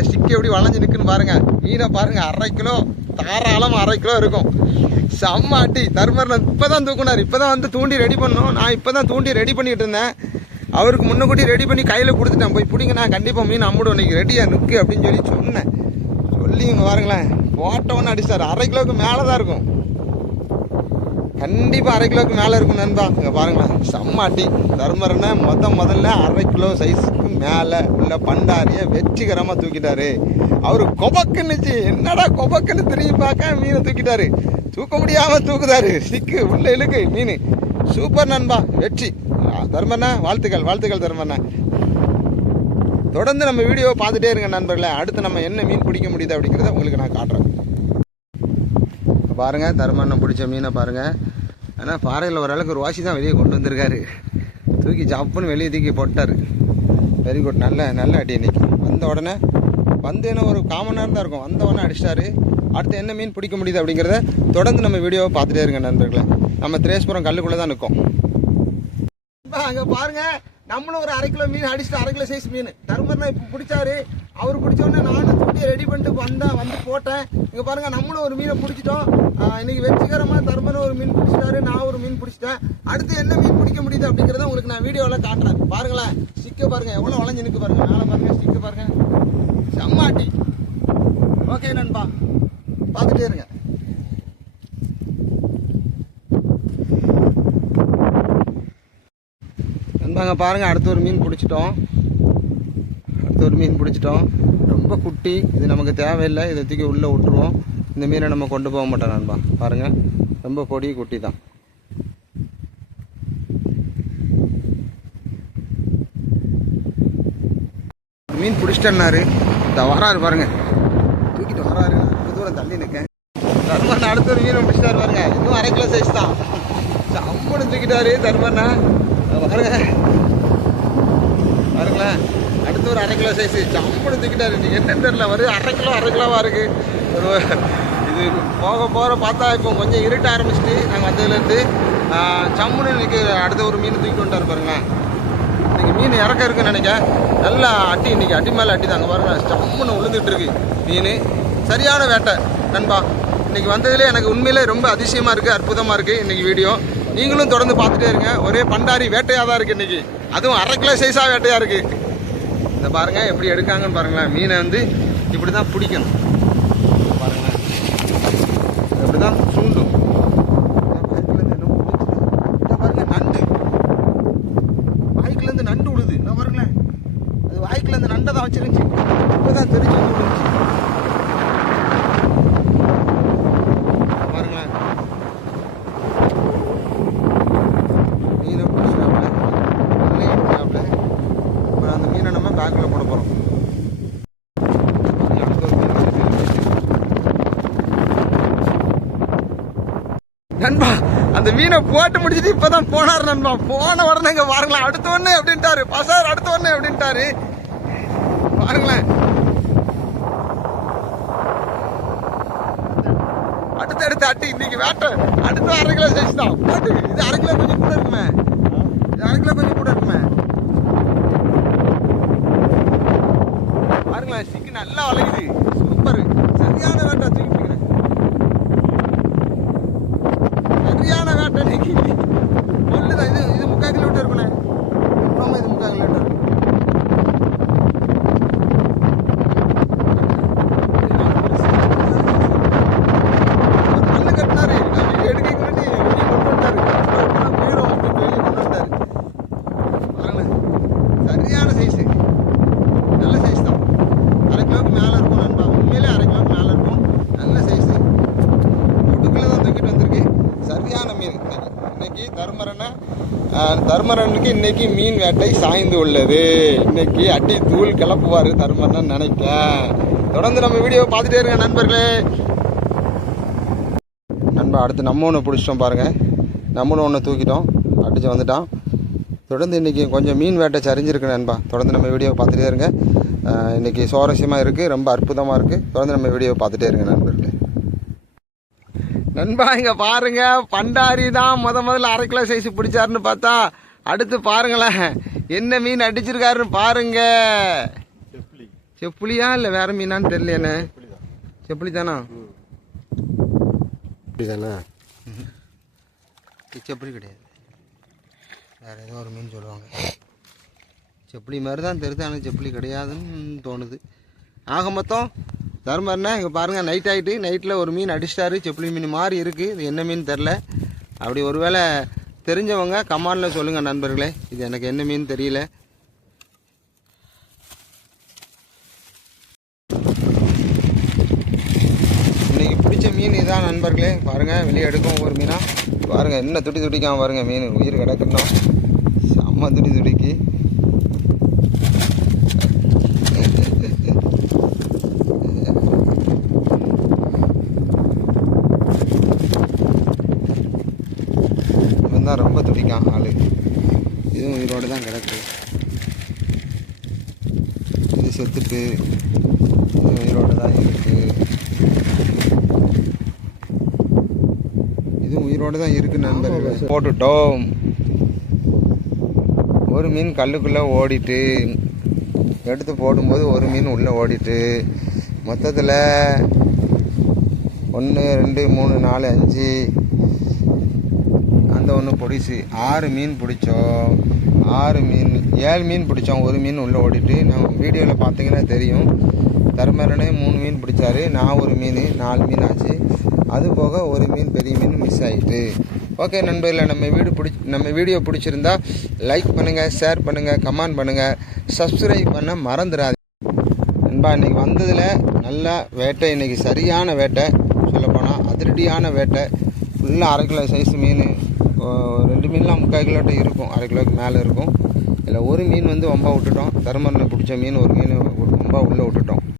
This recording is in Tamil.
பாருங்க ஸ்டிக் எப்படி வளைஞ்சு நிற்குன்னு பாருங்க. மீனை பாருங்க 1/2 கிலோ தாராளம் 1/2 கிலோ இருக்கும். செம்ம அட்டி. தர்மரன் இப்போதான் தூக்குனார். இப்போதான் வந்து தூண்டி ரெடி பண்ணோம். நான் இப்போதான் தூண்டி ரெடி பண்ணிட்டு இருந்தேன். அவருக்கு முன்னக்கூட்டி ரெடி பண்ணி கையில் கொடுத்துட்டேன். போய் பிடிங்கண்ணா கண்டிப்பாக மீன் அம்முடும் இன்னைக்கு ரெடியாக நிற்கு அப்படின்னு சொல்லி சொன்னேன். சொல்லி இவங்க பாருங்களேன் போட்டவொன்னு அடிச்சார். 1/2 கிலோவுக்கு மேலே தான் இருக்கும். கண்டிப்பாக 1/2 கிலோவுக்கு மேலே இருக்கும் நண்பா. இங்கே பாருங்களேன் செம்ம அட்டி. தர்மரனை முதல்ல 1/2 கிலோ சைஸுக்கு மேலே உள்ள பண்டாரியை வெற்றிகரமாக தூக்கிட்டாரு. அவரு கொபக்குன்னுச்சு. என்னடா கொபக்குன்னு திரும்பி பார்க்க மீனை தூக்கிட்டாரு. தூக்க முடியாமல் தூக்குதாரு. சிக்கு உள்ள இழுக்கு மீன். சூப்பர் நண்பா, வெற்றி. தர்மண்ணா வாழ்த்துக்கள் தர்மண்ணா. தொடர்ந்து நம்ம வீடியோவை பார்த்துட்டே இருங்க நண்பர்களே. அடுத்து நம்ம என்ன மீன் பிடிக்க முடியுது அப்படிங்கிறத உங்களுக்கு நான் காட்டுறேன். பாருங்கள் தர்மண்ணன் பிடிச்ச மீனை பாருங்கள். ஆனால் பாறையில் ஓரளவுக்கு ஒரு வாசி தான் வெளியே கொண்டு வந்திருக்காரு. தூக்கி ஜப்புன்னு வெளியே தூக்கி போட்டார். Very good. நல்ல அடி. இன்னைக்கு வந்த உடனே என்ன ஒரு 1/4 மணி நேரம் தான் இருக்கும். வந்த உடனே அடிச்சிட்டாரு. அடுத்து என்ன மீன் பிடிக்க முடியுது அப்படிங்கிறத தொடர்ந்து நம்ம வீடியோவை பார்த்துட்டே இருங்க நண்பர்களே. நம்ம திரேஸ்புரம் கல்லுக்குள்ளே தான் நிற்கும். அங்கே பாருங்க நம்மளும் ஒரு 1/2 கிலோ மீன் அடிச்சுட்டு 1/2 கிலோ சைஸ் மீன் தர்மர்னா இப்போ பிடிச்சாரு. அவர் பிடிச்ச உடனே நானும் தூண்டி ரெடி பண்ணிட்டு வந்து போட்டேன். இங்கே பாருங்க நம்மளும் ஒரு மீனை பிடிச்சிட்டோம். இன்னைக்கு வெற்றிகரமாக தர்மர் ஒரு மீன் பிடிச்சிட்டாரு. நான் ஒரு மீன் பிடிச்சிட்டேன். அடுத்து என்ன மீன் பிடிக்க முடியுது அப்படிங்கிறத உங்களுக்கு நான் வீடியோவில் காட்டுறேன். பாருங்களேன் ஸ்டிக்கை பாருங்க எவ்வளோ வளைஞ்சு நிற்கு பாருங்க. மேலே பாருங்க ஸ்டிக்கை பாருங்க செம்மாட்டி. ஓகே நண்பா பார்த்துட்டே இருங்க. நண்பாங்க பாருங்க அடுத்த ஒரு மீன் பிடிச்சிட்டோம். ரொம்ப குட்டி. இது நமக்கு தேவையில்லை. இதை தூக்கி உள்ளே விட்டுருவோம். இந்த மீனை நம்ம கொண்டு போக மாட்டோம் நண்பா. பாருங்க ரொம்ப பொடி குட்டி தான். மீன் பிடிச்சிட்டேன்னாரு. இந்த வராரு பாருங்க தூக்கிட்டு வராரு. ரொம்ப தூரம் தள்ளி நிற்கேன். தர்மண்ணா அடுத்த ஒரு மீனை பிடிச்சிட்டாரு பாருங்க. இன்னும் 1/2 கிலோ சைஸ் தான். சம்மனு தூக்கிட்டாரு தர்மண்ணா. பாருங்களேன் அடுத்து ஒரு 1/2 கிலோ சைஸ் சம்மனு தூக்கிட்டாரு. நீங்கள் என்னன்னு தெரியல வருது 1/2 கிலோவாக இருக்குது. இது போக பார்த்தா இப்போ கொஞ்சம் இருட்ட ஆரம்பிச்சுட்டு நாங்கள் வந்ததுலேருந்து சம்முன்னு இன்னைக்கு அடுத்த ஒரு மீன் தூக்கிட்டு வந்துட்டார் பாருங்களேன். இன்றைக்கி மீன் இறக்க இருக்குன்னு நினைக்கிறேன். நல்லா அட்டி. இன்றைக்கி அட்டி மேலே அட்டி தாங்க பாருங்க. சம்முன்னு விழுந்துட்டு இருக்கு மீன். சரியான வேட்டை நண்பா. இன்றைக்கி வந்ததுலேயே எனக்கு உண்மையிலே ரொம்ப அதிசயமாக இருக்குது, அற்புதமாக இருக்குது இன்றைக்கி வீடியோ. நீங்களும் தொடர்ந்து பார்த்துட்டே இருங்க. ஒரே பண்டாரி வேட்டையாக தான் இருக்குது இன்றைக்கி. அதுவும் 1/2 கிலோ சைஸாக வேட்டையாக இருக்குது. இந்த பாருங்கள் எப்படி எடுக்காங்கன்னு பாருங்களேன். மீனை வந்து இப்படி தான் பிடிக்கணும் பாருங்களேன். இப்படி தான் சுண்டும். பாருங்க நண்டு வாய்க்குலேருந்து நண்டு விடுது. நான் பாருங்களேன் அது வாய்க்குலேருந்து நண்டை தான் வச்சிருந்துச்சு. இப்போ தான் தெரிஞ்சு வந்து விடுச்சு. பாருங்களேன் மீனை பிடிச்சாப்புல பிடிச்சாப்புல. அப்புறம் அந்த மீனை நம்ம பேக்கில் போட போகிறோம். நண்பா அந்த மீனை போட்டு முடிச்சுட்டு இப்பதான் போனார் நண்பா. போன உடனே இங்க பாருங்களேன் அடுத்த ஒண்ணு அப்படின்ட்டாரு. பசார் அடுத்த ஒண்ணு அப்படின்ட்டாரு. பாருங்களேன் அடுத்த அட்டி. இன்னைக்கு வேட்டை அடுத்த 1/2 கிலோ சைஸ் தான் போட்டு. இது 1/2 கிலோ கொஞ்சம் கூட இருக்குமே. பாருங்களேன் ஸ்டிக்கு நல்லா வளைக்குது. சூப்பர். சரியான வேட்டை தூக்கி பிடிக்கிறேன். சரியான வேட்டை இன்னைக்கு. ஒண்ணுதான் இது 3/4 கிலோமீட்டர் இருக்குண்ணே. ஆமா இது 3/4 கிலோமீட்டர். மண்ணு கட்டினாரு. நான் எடுக்க முன்னாடி வெளியே கொண்டு வந்தாரு. போயிடும் அப்படின்னு வெளியே கொண்டு வந்தாரு. பாருங்களேன் சரியான சைஸு. நல்ல சைஸ் தான். 1/2 கிலோவுக்கு மேலே இருக்கும் நண்பா. உண்மையிலே 1/2 கிலோவுக்கு மேலே இருக்கும். நல்ல சைஸு. ஒட்டுக்குள்ளே தான் தூக்கிட்டு வந்திருக்கு. சரியான மீன். இன்னைக்கு தர்மரனுக்கு இன்னைக்கு மீன் வேட்டை சாய்ந்து உள்ளது. இன்னைக்கு அட்டி தூள் கிளப்புவார் தர்மரன் நினைக்க. தொடர்ந்து நம்ம வீடியோவை பார்த்துட்டே இருங்க நண்பர்களே. நண்பா அடுத்து நம்ம ஒன்று பிடிச்சிட்டோம் பாருங்க. நம்மளும் ஒன்று தூக்கிட்டோம். அடிச்சு வந்துட்டான். தொடர்ந்து இன்றைக்கி கொஞ்சம் மீன் வேட்டை சரிஞ்சிருக்கு நண்பா. தொடர்ந்து நம்ம வீடியோவை பார்த்துட்டே இருங்க. இன்றைக்கி சுவாரஸ்யமாக இருக்குது. ரொம்ப அற்புதமாக இருக்குது. தொடர்ந்து நம்ம வீடியோவை பார்த்துட்டே இருங்க நண்பர்களே. நண்பா இங்கே பாருங்க பண்டாரி தான் முதல்ல 1/2 கிலோ சைஸ் பிடிச்சாருன்னு பார்த்தா அடுத்து பாருங்களேன் என்ன மீன் அடிச்சிருக்காருன்னு பாருங்க. செப்புளியா இல்லை வேற மீனான்னு தெரியலையாண்ணே? செப்புளி தானா? தானே? செப்புளி கிடையாது, வேற ஏதோ ஒரு மீன் சொல்லுவாங்க. செப்புளி மாதிரி தான் தெரியுது, ஆனால் செப்புளி கிடையாதுன்னு தோணுது. ஆக மொத்தம் தர்மர்னா இங்கே பாருங்கள், நைட் ஆகிட்டு நைட்டில் ஒரு மீன் அடிச்சிட்டாரு. செப்புளி மீன் மாதிரி இருக்குது, இது என்ன மீன் தெரில. அப்படி ஒருவேளை தெரிஞ்சவங்க கமாண்டில் சொல்லுங்கள் நண்பர்களே, இது எனக்கு என்ன மீன் தெரியல. இன்றைக்கி பிடிச்ச மீன் இதான் நண்பர்களே. பாருங்கள் வெளியே எடுக்கும் ஒவ்வொரு மீனாக. பாருங்கள் என்ன துடி துடிக்காம பாருங்கள், மீன் உயிர் கிடக்கணும், செம்ம துடி துடிக்கி. இவன் தான் ரொம்ப துடிக்கான் ஆள். இதுவும் உயிரோடு தான் கிடக்கு. இது செத்துட்டு இது உயிரோடு தான் இருக்குது. இது உயிரோடு தான் இருக்குது நண்பர்கள். போட்டுட்டோம். ஒரு மீன் கல்லுக்குள்ளே ஓடிட்டு, எடுத்து போடும்போது ஒரு மீன் உள்ளே ஓடிட்டு, மொத்தத்தில் 1 2 3 4 5 அந்த ஒன்று பிடிச்சி 6 மீன் பிடிச்சோம். 7 மீன் பிடிச்சோம். ஒரு மீன் உள்ளே ஓடிட்டு. நம்ம வீடியோவில் பார்த்தீங்கன்னா தெரியும், தர்மரனே 3 மீன் பிடிச்சாரு, நான் ஒரு மீன், 4 மீன் ஆச்சு. அது போக ஒரு மீன் பெரிய மீன் மிஸ் ஆகிட்டு. ஓகே நண்பர்களே, நம்ம வீடியோ பிடிச்சிருந்தா லைக் பண்ணுங்கள், ஷேர் பண்ணுங்கள், கமெண்ட் பண்ணுங்கள், சப்ஸ்கிரைப் பண்ண மறந்துடாது நண்பா. இன்றைக்கி வந்ததில் நல்லா வேட்டை, இன்றைக்கி சரியான வேட்டை, சொல்லப்போனால் அதிரடியான வேட்டை. ஃபுல்லாக 1/2 கிலோ சைஸ் மீன், 2 மீன்லாம் 3/4 கிலோட்ட இருக்கும், 1/2 கிலோக்கு மேலே இருக்கும். இதில் ஒரு மீன் வந்து வம்பா விட்டுட்டோம். தர்மரனை பிடிச்ச மீன் ஒரு மீன் வம்பா உள்ளே விட்டுட்டோம்.